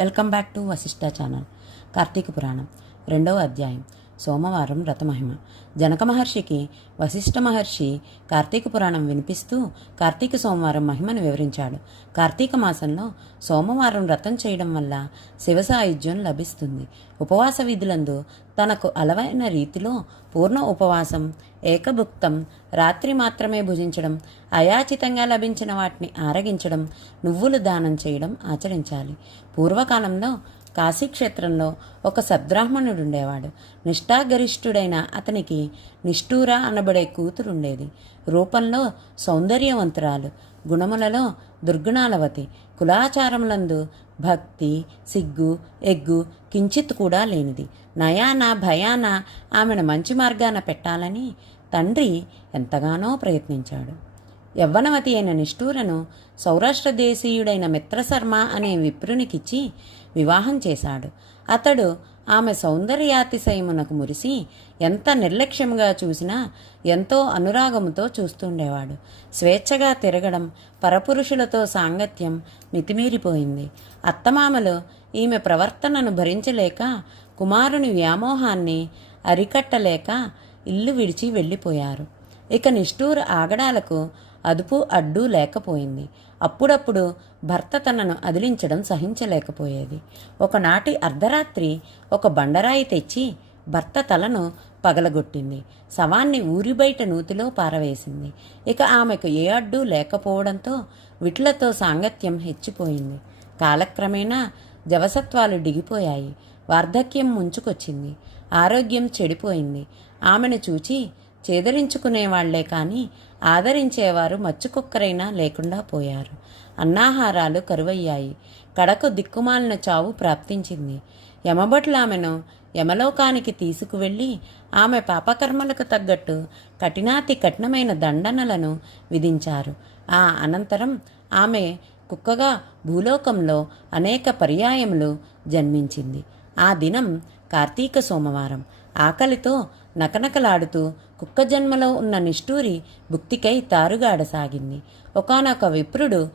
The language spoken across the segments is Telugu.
Welcome back to Vashishta channel Karthika Puranam. రెండవ అధ్యాయం. సోమవారం వ్రతమహిమ జనక మహర్షికి వశిష్ఠ మహర్షి కార్తీక పురాణం వినిపిస్తూ కార్తీక సోమవారం మహిమను వివరించాడు. కార్తీక మాసంలో సోమవారం వ్రతం చేయడం వల్ల శివ సాయుధ్యం లభిస్తుంది. ఉపవాస విధులందు తనకు అలవైన రీతిలో పూర్ణ ఉపవాసం ఏకభుక్తం రాత్రి మాత్రమే భుజించడం అయాచితంగా లభించిన వాటిని ఆరగించడం నువ్వులు దానం చేయడం ఆచరించాలి. పూర్వకాలంలో కాశీక్షేత్రంలో ఒక సద్బ్రాహ్మణుడుండేవాడు. నిష్ఠాగరిష్ఠుడైన అతనికి నిష్ఠూర అనబడే కూతురుండేది. రూపంలో సౌందర్యవంతురాలు గుణములలో దుర్గుణాలవతి కులాచారములందు భక్తి సిగ్గు ఎగ్గు కించిత్ కూడా లేనిది. నయాన భయాన ఆమెను మంచి మార్గాన పెట్టాలని తండ్రి ఎంతగానో ప్రయత్నించాడు. యవ్వనవతి అయిన నిష్ఠూరను సౌరాష్ట్ర దేశీయుడైన మిత్రశర్మ అనే విప్రునికిచ్చి వివాహం చేశాడు. అతడు ఆమె సౌందర్యాతిశయమునకు మురిసి ఎంత నిర్లక్ష్యముగా చూసినా ఎంతో అనురాగముతో చూస్తుండేవాడు. స్వేచ్ఛగా తిరగడం పరపురుషులతో సాంగత్యం మితిమీరిపోయింది. అత్తమామలు ఈమె ప్రవర్తనను భరించలేక కుమారుని వ్యామోహాన్ని అరికట్టలేక ఇల్లు విడిచి వెళ్ళిపోయారు. ఇక నిష్ఠూర ఆగడాలకు అదుపు అడ్డు లేకపోయింది. అప్పుడప్పుడు భర్త తనను అదిలించడం సహించలేకపోయేది. ఒకనాటి అర్ధరాత్రి ఒక బండరాయి తెచ్చి భర్త తలను పగలగొట్టింది. శవాన్ని ఊరి బయట నూతిలో పారవేసింది. ఇక ఆమెకు ఏ అడ్డు లేకపోవడంతో విట్లతో సాంగత్యం హెచ్చిపోయింది. కాలక్రమేణా జవసత్వాలు డిగిపోయాయి. వార్ధక్యం ముంచుకొచ్చింది. ఆరోగ్యం చెడిపోయింది. ఆమెను చూచి చేదరించుకునేవాళ్ళే కానీ ఆదరించేవారు మచ్చుకుక్కరైనా లేకుండా పోయారు. అన్నాహారాలు కరువయ్యాయి. కడకు దిక్కుమాలిన చావు ప్రాప్తించింది. యమభట్లామెను యమలోకానికి తీసుకువెళ్ళి ఆమె పాపకర్మలకు తగ్గట్టు కఠినాతి కఠినమైన దండనలను విధించారు. ఆ అనంతరం ఆమె కుక్కగా భూలోకంలో అనేక పర్యాయములు జన్మించింది. ఆ దినం కార్తీక సోమవారం. ఆకలితో నకనకలాడుతూ కుక్క జన్మలో ఉన్న నిష్ఠూరి భుక్తికై తారుగాడసాగింది. ఒకనొక విప్రుడు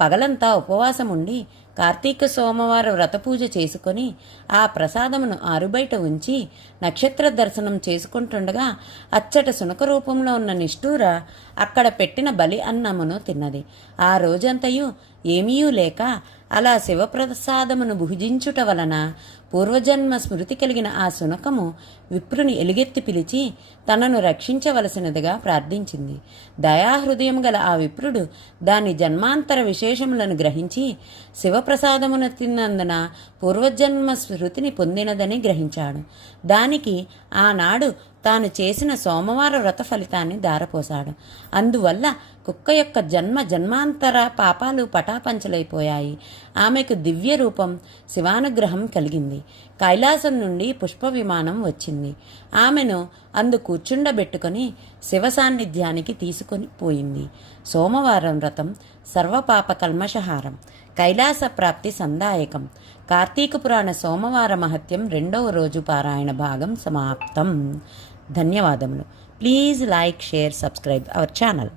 పగలంతా ఉపవాసం ఉండి కార్తీక సోమవార వ్రతపూజ చేసుకొని ఆ ప్రసాదమును ఆరుబయట ఉంచి నక్షత్ర దర్శనం చేసుకుంటుండగా అచ్చట సునక రూపంలో ఉన్న నిష్ఠూర అక్కడ పెట్టిన బలి అన్నమును తిన్నది. ఆ రోజంతయు ఏమీయూ లేక అలా శివప్రసాదమును భుజించుట వలన పూర్వజన్మ స్మృతి కలిగిన ఆ శునకము విప్రుని ఎలుగెత్తి పిలిచి తనను రక్షించవలసినదిగా ప్రార్థించింది. దయాహృదయం గల ఆ విప్రుడు దాని జన్మాంతర విశేషములను గ్రహించి శివప్రసాదమున తిన్నందున పూర్వజన్మ స్మృతిని పొందినదని గ్రహించాడు. దానికి ఆనాడు తాను చేసిన సోమవార వ్రత ఫలితాన్ని దారపోశాడు అందువల్ల కుక్క యొక్క జన్మ జన్మాంతర పాపాలు పటాపంచలైపోయాయి. ఆమెకు దివ్య రూపం శివానుగ్రహం కలిగింది. కైలాసం నుండి పుష్ప విమానం వచ్చింది. ఆమెను అందు కూర్చుండబెట్టుకొని శివ సాన్నిధ్యానికి తీసుకొని పోయింది. సోమవారం వ్రతం సర్వపాప కల్మషహారం కైలాస ప్రాప్తి సందాయకం. కార్తీక పురాణ సోమవార మహత్యం రెండవ రోజు పారాయణ భాగం సమాప్తం. ధన్యవాదములు. Please like share subscribe our channel.